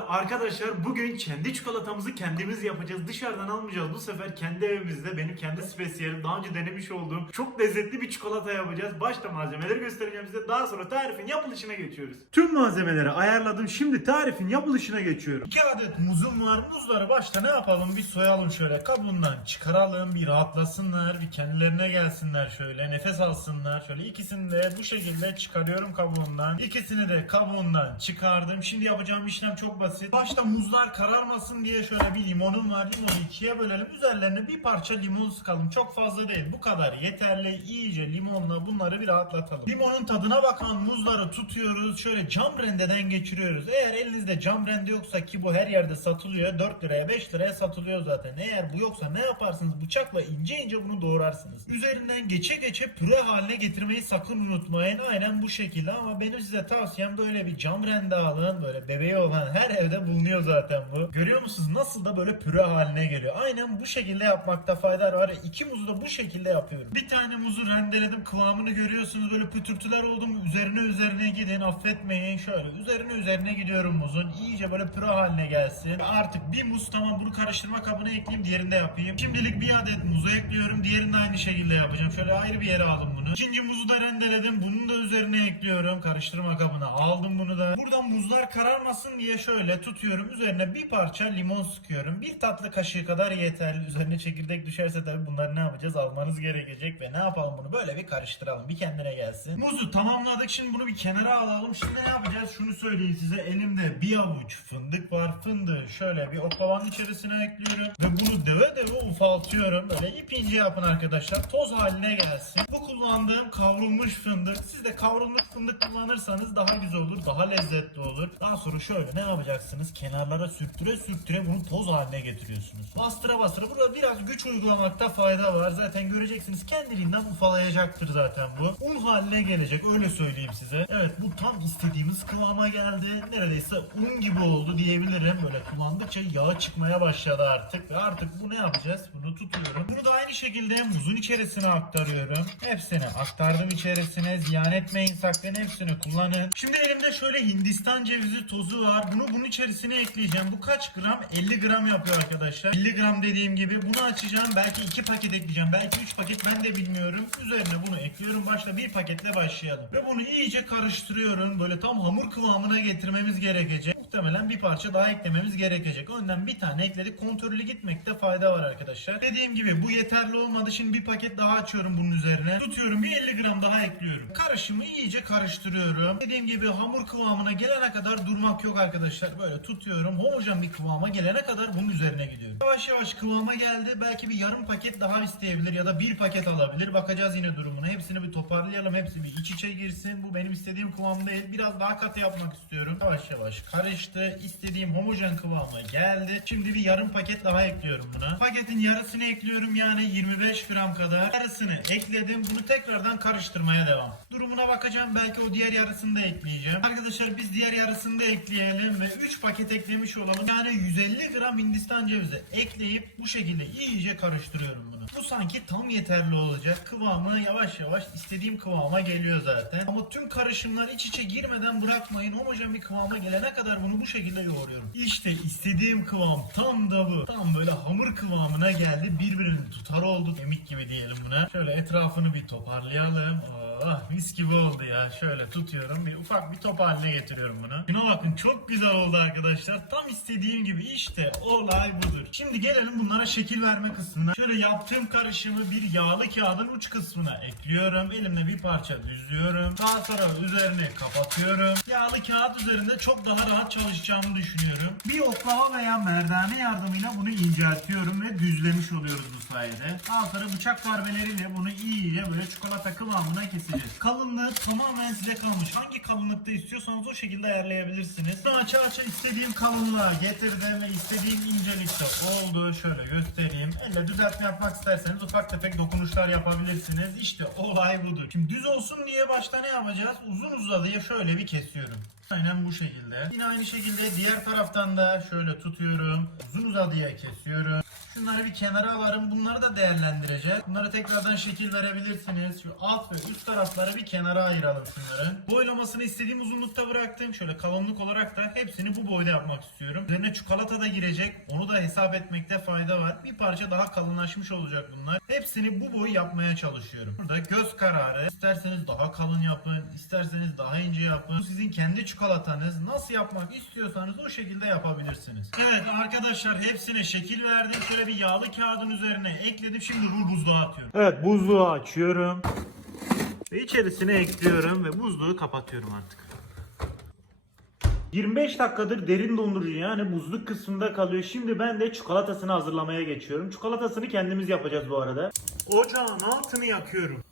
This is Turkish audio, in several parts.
Merhabalar arkadaşlar, bugün kendi çikolatamızı kendimiz yapacağız. Dışarıdan almayacağız. Bu sefer kendi evimizde benim kendi spesiyelim, daha önce denemiş olduğum çok lezzetli bir çikolata yapacağız. Başta malzemeleri göstereceğim size, daha sonra tarifin yapılışına geçiyoruz. Tüm malzemeleri ayarladım, şimdi tarifin yapılışına geçiyorum. 2 adet muzum var. Muzları başta ne yapalım, bir soyalım şöyle, kabuğundan çıkaralım, bir rahatlasınlar, bir kendilerine gelsinler, şöyle nefes alsınlar. Şöyle ikisini de bu şekilde çıkarıyorum kabuğundan. İkisini de kabuğundan çıkardım. Şimdi yapacağım işlem çok basit. Başta muzlar kararmasın diye şöyle bir limonum var. Limonu ikiye bölelim. Üzerlerine bir parça limon sıkalım. Çok fazla değil. Bu kadar yeterli. İyice limonla bunları bir rahatlatalım. Limonun tadına bakan muzları tutuyoruz. Şöyle cam rendeden geçiriyoruz. Eğer elinizde cam rende yoksa, ki bu her yerde satılıyor. 4 liraya 5 liraya satılıyor zaten. Eğer bu yoksa ne yaparsınız? Bıçakla ince ince bunu doğrarsınız. Üzerinden geçe geçe püre haline getirmeyi sakın unutmayın. Aynen bu şekilde, ama benim size tavsiyem böyle bir cam rende alın. Böyle bebeği olan her evde bulunuyor zaten bu. Görüyor musunuz nasıl da böyle püre haline geliyor. Aynen bu şekilde yapmakta fayda var. 2 muzu da bu şekilde yapıyorum. Bir tane muzu rendeledim, kıvamını görüyorsunuz, böyle pütürtüler oldu mu üzerine gidin, affetmeyin. Şöyle üzerine gidiyorum muzun. İyice böyle püre haline gelsin. Artık bir muz tamam, bunu karıştırma kabına ekleyeyim, diğerini de yapayım. Şimdilik bir adet muzu ekliyorum, diğerini de aynı şekilde yapacağım. Şöyle ayrı bir yere aldım bunu. İkinci muzu da rendeledim, bunun da üzerine ekliyorum. Karıştırma kabına aldım bunu da. Buradan muzlar kararmasın diye şöyle tutuyorum. Üzerine bir parça limon sıkıyorum. Bir tatlı kaşığı kadar yeterli. Üzerine çekirdek düşerse tabii bunları ne yapacağız? Almanız gerekecek ve ne yapalım, bunu böyle bir karıştıralım. Bir kendine gelsin. Muzu tamamladık. Şimdi bunu bir kenara alalım. Şimdi ne yapacağız? Şunu söyleyeyim size. Elimde bir avuç fındık var. Fındığı şöyle bir oklavanın içerisine ekliyorum. Ve bunu döve döve ufaltıyorum. Böyle ip ince yapın arkadaşlar. Toz haline gelsin. Bu kullandığım kavrulmuş fındık. Siz de kavrulmuş fındık kullanırsanız daha güzel olur. Daha lezzetli olur. Daha sonra şöyle ne yapacaksınız? Kenarlara sürttüre bunu toz haline getiriyorsunuz. Bastıra bastıra. Burada biraz güç uygulamakta fayda var. Zaten göreceksiniz, kendiliğinden ufalayacaktır zaten bu. Un haline gelecek, öyle söyleyeyim size. Evet, bu tam istediğimiz kıvama geldi. Neredeyse un gibi oldu diyebilirim. Böyle kullandıkça yağı çıkmaya başladı artık. Ve artık bu ne yapacağız? Bunu tutuyorum. Bunu da aynı şekilde muzun içerisine aktarıyorum. Hepsini aktardım içerisine. Ziyan etmeyin, saklayın, hepsini kullanın. Şimdi elimde şöyle Hindistan cevizi tozu var. Bunu bunun içerisine ekleyeceğim. Bu kaç gram? 50 gram yapıyor arkadaşlar. 50 gram dediğim gibi bunu açacağım. Belki 2 paket ekleyeceğim. Belki 3 paket, ben de bilmiyorum. Üzerine bunu ekliyorum. Başta bir paketle başlayalım. Ve bunu iyice karıştırıyorum. Böyle tam hamur kıvamına getirmemiz gerekecek. Muhtemelen bir parça daha eklememiz gerekecek. Önden bir tane ekledik. Kontrollü gitmekte fayda var arkadaşlar. Dediğim gibi bu yeterli olmadı. Şimdi bir paket daha açıyorum bunun üzerine. Tutuyorum, bir 50 gram daha ekliyorum. Karışımı iyice karıştırıyorum. Dediğim gibi hamur kıvamına gelene kadar durmak yok arkadaşlar. Böyle tutuyorum. Homojen bir kıvama gelene kadar bunun üzerine gidiyorum. Yavaş yavaş kıvama geldi. Belki bir yarım paket daha isteyebilir ya da bir paket alabilir. Bakacağız yine durumuna. Hepsini bir toparlayalım. Hepsi bir iç içe girsin. Bu benim istediğim kıvam değil. Biraz daha katı yapmak istiyorum. Yavaş yavaş karıştı. İstediğim homojen kıvama geldi. Şimdi bir yarım paket daha ekliyorum buna. Paketin yarısını ekliyorum, yani 25 gram kadar. Yarısını ekledim. Bunu tekrardan karıştırmaya devam. Durumuna bakacağım. Belki o diğer yarısını da ekleyeceğim. Arkadaşlar biz diğer yarısını da ekleyelim ve 3 paket eklemiş olalım. Yani 150 gram Hindistan cevizi ekleyip bu şekilde iyice karıştırıyorum bunu. Bu sanki tam yeterli olacak. Kıvamı yavaş yavaş istediğim kıvama geliyor zaten. Ama tüm karışımlar iç içe girmeden bırakmayın. Homojen bir kıvama gelene kadar bunu bu şekilde yoğuruyorum. İşte istediğim kıvam tam da bu. Tam böyle hamur kıvamına geldi. Birbirini tutar oldu. Kemik gibi diyelim buna. Şöyle etrafını bir toparlayalım. Ah, mis gibi oldu ya. Şöyle tutuyorum. Bir ufak bir top haline getiriyorum bunu. Şuna bakın, çok güzel oldu arkadaşlar. Tam istediğim gibi, işte olay budur. Şimdi gelelim bunlara şekil verme kısmına. Şöyle yaptığım karışımı bir yağlı kağıdın uç kısmına ekliyorum. Elimle bir parça düzlüyorum. Daha sonra üzerine kapatıyorum. Yağlı kağıt üzerinde çok daha rahat çalışacağımı düşünüyorum. Bir oklava veya merdane yardımıyla bunu inceltiyorum ve düzlemiş oluyoruz bu sayede. Daha sonra bıçak darbeleriyle bunu iyice böyle çikolata kıvamına keseceğiz. Kalınlığı tamamen size kalmış. Hangi kalınlıkta istiyorsanız o şekilde ayarlayabilirsiniz. Bunu aça aça istediğim kalınlığa getirdim ve istediğim incelikte oldu. Şöyle göstereyim. Elle düzeltme yapmak isterseniz ufak tefek dokunuşlar yapabilirsiniz. İşte olay budur. Şimdi düz olsun diye başta ne yapacağız? Uzun uzadıya şöyle bir kesiyorum. Aynen bu şekilde. Yine aynı şekilde diğer taraftan da şöyle tutuyorum. Uzun uzadıya kesiyorum. Şunları bir kenara alırım. Bunları da değerlendireceğiz. Bunları tekrardan şekil verebilirsiniz. Şu alt ve üst tarafları bir kenara ayıralım şunların. Boylamasını istediğim uzunlukta bıraktım. Şöyle kalınlık olarak da hepsini bu boyda yapmak istiyorum. Üzerine çikolata da girecek. Onu da hesap etmekte fayda var. Bir parça daha kalınlaşmış olacak bunlar. Hepsini bu boy yapmaya çalışıyorum. Burada göz kararı. İsterseniz daha kalın yapın. İsterseniz daha ince yapın. Bu sizin kendi çikolatanız. Nasıl yapmak istiyorsanız o şekilde yapabilirsiniz. Evet arkadaşlar, hepsine şekil verdim. Şöyle bir yağlı kağıdın üzerine ekledim. Şimdi bu buzluğa atıyorum. Evet, buzluğu açıyorum. Ve içerisine ekliyorum ve buzluğu kapatıyorum artık. 25 dakikadır derin dondurucu, yani buzluk kısmında kalıyor. Şimdi ben de çikolatasını hazırlamaya geçiyorum. Çikolatasını kendimiz yapacağız bu arada. Ocağın altını yakıyorum.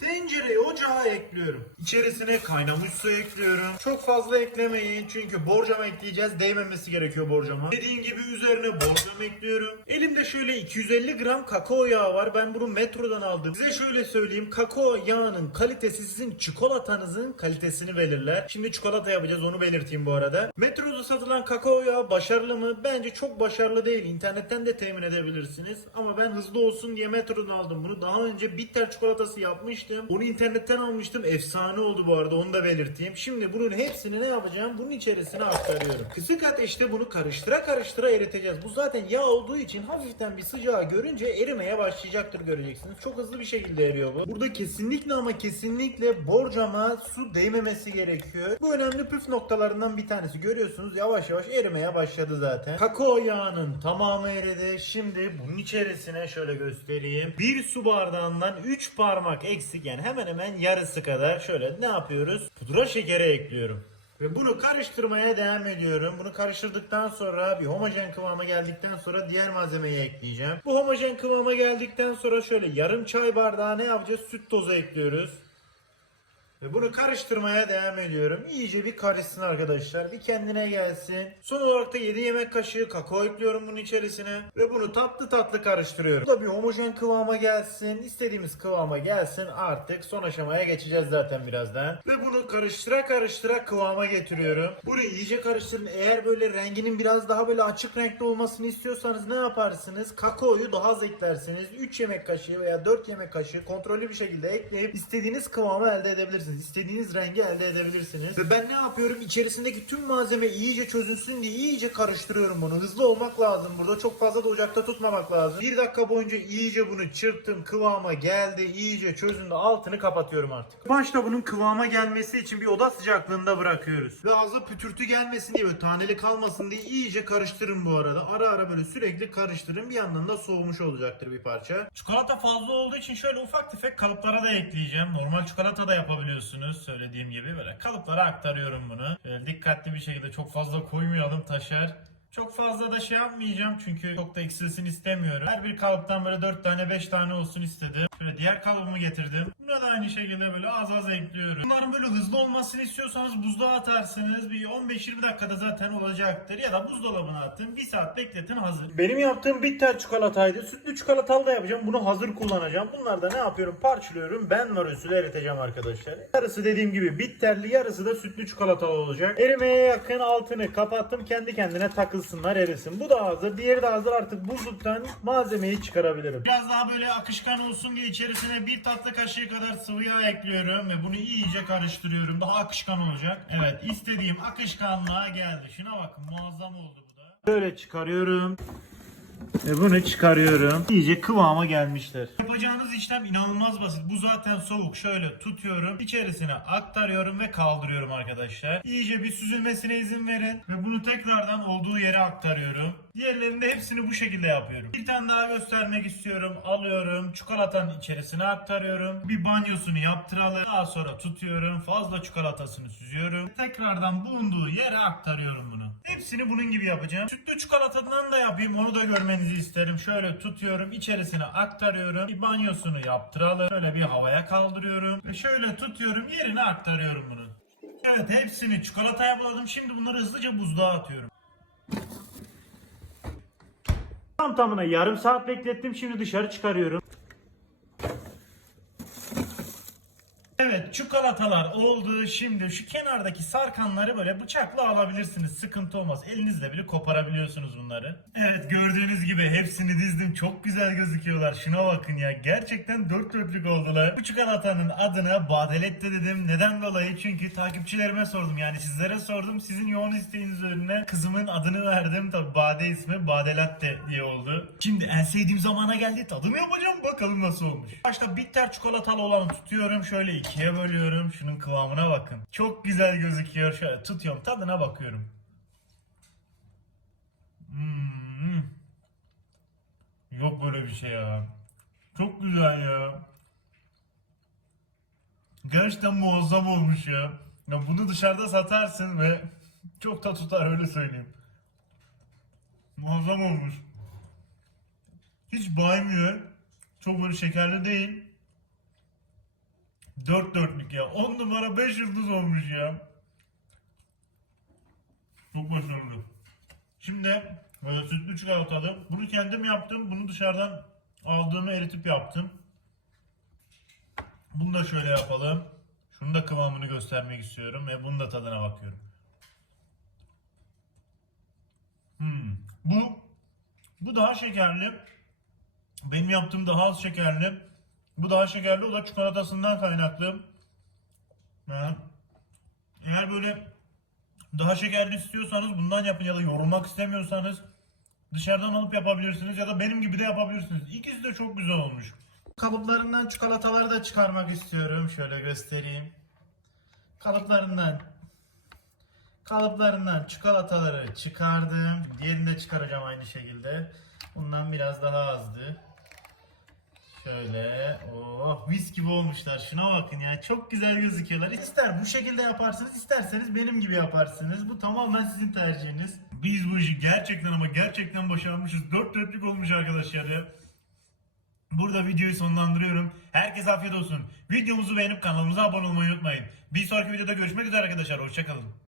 Tencereyi ocağa ekliyorum. İçerisine kaynamış su ekliyorum. Çok fazla eklemeyin çünkü borcam ekleyeceğiz. Değmemesi gerekiyor borcama. Dediğim gibi üzerine borcam ekliyorum. Elimde şöyle 250 gram kakao yağı var. Ben bunu Metro'dan aldım. Size şöyle söyleyeyim. Kakao yağının kalitesi sizin çikolatanızın kalitesini belirler. Şimdi çikolata yapacağız, onu belirteyim bu arada. Metro'da satılan kakao yağı başarılı mı? Bence çok başarılı değil. İnternetten de temin edebilirsiniz. Ama ben hızlı olsun diye Metro'dan aldım bunu. Daha önce bitter çikolatası yapmıştım. Onu internetten almıştım. Efsane oldu bu arada, onu da belirteyim. Şimdi bunun hepsini ne yapacağım? Bunun içerisine aktarıyorum. Kısık ateşte bunu karıştıra karıştıra eriteceğiz. Bu zaten yağ olduğu için hafiften bir sıcağı görünce erimeye başlayacaktır, göreceksiniz. Çok hızlı bir şekilde eriyor bu. Burada kesinlikle ama kesinlikle borcama su değmemesi gerekiyor. Bu önemli püf noktalarından bir tanesi. Görüyorsunuz yavaş yavaş erimeye başladı zaten. Kakao yağının tamamı eridi. Şimdi bunun içerisine şöyle göstereyim. 1 su bardağından 3 parmak eksik, yani hemen hemen yarısı kadar şöyle ne yapıyoruz? Pudra şekeri ekliyorum. Ve bunu karıştırmaya devam ediyorum. Bunu karıştırdıktan sonra bir homojen kıvama geldikten sonra diğer malzemeyi ekleyeceğim. Bu homojen kıvama geldikten sonra şöyle yarım çay bardağı ne yapacağız? Süt tozu ekliyoruz. Ve bunu karıştırmaya devam ediyorum. İyice bir karışsın arkadaşlar. Bir kendine gelsin. Son olarak da 7 yemek kaşığı kakao ekliyorum bunun içerisine. Ve bunu tatlı tatlı karıştırıyorum. Bu da bir homojen kıvama gelsin. İstediğimiz kıvama gelsin. Artık son aşamaya geçeceğiz zaten birazdan. Ve bunu karıştıra karıştıra kıvama getiriyorum. Bunu iyice karıştırın. Eğer böyle renginin biraz daha böyle açık renkli olmasını istiyorsanız ne yaparsınız? Kakaoyu daha az eklersiniz. 3 yemek kaşığı veya 4 yemek kaşığı kontrollü bir şekilde ekleyip istediğiniz kıvamı elde edebilirsiniz. İstediğiniz rengi elde edebilirsiniz. Ve ben ne yapıyorum? İçerisindeki tüm malzeme iyice çözülsün diye iyice karıştırıyorum bunu. Hızlı olmak lazım burada. Çok fazla da ocakta tutmamak lazım. 1 dakika boyunca iyice bunu çırptım. Kıvama geldi. İyice çözündü. Altını kapatıyorum artık. Başta bunun kıvama gelmesi için bir oda sıcaklığında bırakıyoruz. Ve ağza pütürtü gelmesin diye, böyle taneli kalmasın diye iyice karıştırın bu arada. Ara ara böyle sürekli karıştırın. Bir yandan da soğumuş olacaktır bir parça. Çikolata fazla olduğu için şöyle ufak tefek kalıplara da ekleyeceğim. Normal çikolata da yapabiliyorsunuz. Söylediğim gibi böyle kalıplara aktarıyorum bunu. Şöyle dikkatli bir şekilde, çok fazla koymayalım, taşar. Çok fazla da şey yapmayacağım çünkü çok da eksilsin istemiyorum. Her bir kalıptan böyle 4 tane 5 tane olsun istedim. Şöyle diğer kalıbımı getirdim. Buna da aynı şekilde böyle az az ekliyorum. Bunların böyle hızlı olmasını istiyorsanız buzluğa atarsınız. Bir 15-20 dakikada zaten olacaktır. Ya da buzdolabına atın. 1 saat bekletin, hazır. Benim yaptığım bitter çikolataydı. Sütlü çikolatalı da yapacağım. Bunu hazır kullanacağım. Bunları da ne yapıyorum? Parçalıyorum. Ben var usulü eriteceğim arkadaşlar. Yarısı dediğim gibi bitterli, yarısı da sütlü çikolatalı olacak. Erimeye yakın, altını kapattım. Kendi kendine takılsınlar, erisin. Bu da hazır. Diğeri de hazır. Artık buzluktan malzemeyi çıkarabilirim. Biraz daha böyle akışkan olsun diye içerisine 1 tatlı kaşığı kadar sıvı yağ ekliyorum ve bunu iyice karıştırıyorum. Daha akışkan olacak. Evet, istediğim akışkanlığa geldi. Şuna bakın, muazzam oldu bu da. Böyle çıkarıyorum. Ve bunu çıkarıyorum. İyice kıvama gelmişler. Yapacağınız işlem inanılmaz basit. Bu zaten soğuk. Şöyle tutuyorum. İçerisine aktarıyorum ve kaldırıyorum arkadaşlar. İyice bir süzülmesine izin verin. Ve bunu tekrardan olduğu yere aktarıyorum. Diğerlerinde hepsini bu şekilde yapıyorum. Bir tane daha göstermek istiyorum. Alıyorum. Çikolatanın içerisine aktarıyorum. Bir banyosunu yaptıralım. Daha sonra tutuyorum. Fazla çikolatasını süzüyorum. Tekrardan bulunduğu yere aktarıyorum bunu. Hepsini bunun gibi yapacağım. Sütlü çikolatadan da yapayım. Onu da görmenizi isterim. Şöyle tutuyorum. İçerisine aktarıyorum. Bir banyosunu yaptıralım. Şöyle bir havaya kaldırıyorum. Ve şöyle tutuyorum. Yerine aktarıyorum bunu. Evet, hepsini çikolataya buladım. Şimdi bunları hızlıca buzluğa atıyorum. Tam tamına yarım saat beklettim. Şimdi dışarı çıkarıyorum. Evet, Evet, çikolatalar oldu. Şimdi şu kenardaki sarkanları böyle bıçakla alabilirsiniz. Sıkıntı olmaz. Elinizle bile koparabiliyorsunuz bunları. Evet, gördüğünüz gibi hepsini dizdim. Çok güzel gözüküyorlar. Şuna bakın ya. Gerçekten dört dörtlük oldular. Bu çikolatanın adına Badelette dedim. Neden dolayı? Çünkü takipçilerime sordum. Yani sizlere sordum. Sizin yoğun isteğiniz üzerine kızımın adını verdim. Tabi Bade ismi Badelatte diye oldu. Şimdi en sevdiğim zamana geldi. Tadımı yapacağım. Bakalım nasıl olmuş. Başta bitter çikolatalı olanı tutuyorum. Şöyle ikiye bölüyorum. Şunun kıvamına bakın. Çok güzel gözüküyor. Şöyle tutuyorum. Tadına bakıyorum. Yok böyle bir şey ya. Çok güzel ya. Gerçekten muazzam olmuş ya. Ya bunu dışarıda satarsın ve çok da tutar, öyle söyleyeyim. Muazzam olmuş. Hiç baymıyor. Çok böyle şekerli değil. Dört dörtlük ya. 10 numara 5 yıldız olmuş ya. Çok başarılı. Şimdi sütlü çikolatalı. Bunu kendim yaptım. Bunu dışarıdan aldığımı eritip yaptım. Bunu da şöyle yapalım. Şunu da kıvamını göstermek istiyorum ve bunun da tadına bakıyorum. Bu daha şekerli. Benim yaptığım daha az şekerli. Bu daha şekerli. O da çikolatasından kaynaklı. Yani eğer böyle daha şekerli istiyorsanız bundan yapın, ya da yoğurmak istemiyorsanız dışarıdan alıp yapabilirsiniz ya da benim gibi de yapabilirsiniz. İkisi de çok güzel olmuş. Kalıplarından çikolataları da çıkarmak istiyorum. Şöyle göstereyim. Kalıplarından çikolataları çıkardım. Diğerini de çıkaracağım aynı şekilde. Bundan biraz daha azdı. Şöyle, oh mis gibi olmuşlar. Şuna bakın ya, çok güzel gözüküyorlar. İster bu şekilde yaparsınız, isterseniz benim gibi yaparsınız. Bu tamamen sizin tercihiniz. Biz bu işi gerçekten ama gerçekten başarmışız. Dört dörtlük olmuş arkadaşlar ya. Burada videoyu sonlandırıyorum. Herkese afiyet olsun. Videomuzu beğenip kanalımıza abone olmayı unutmayın. Bir sonraki videoda görüşmek üzere arkadaşlar. Hoşçakalın.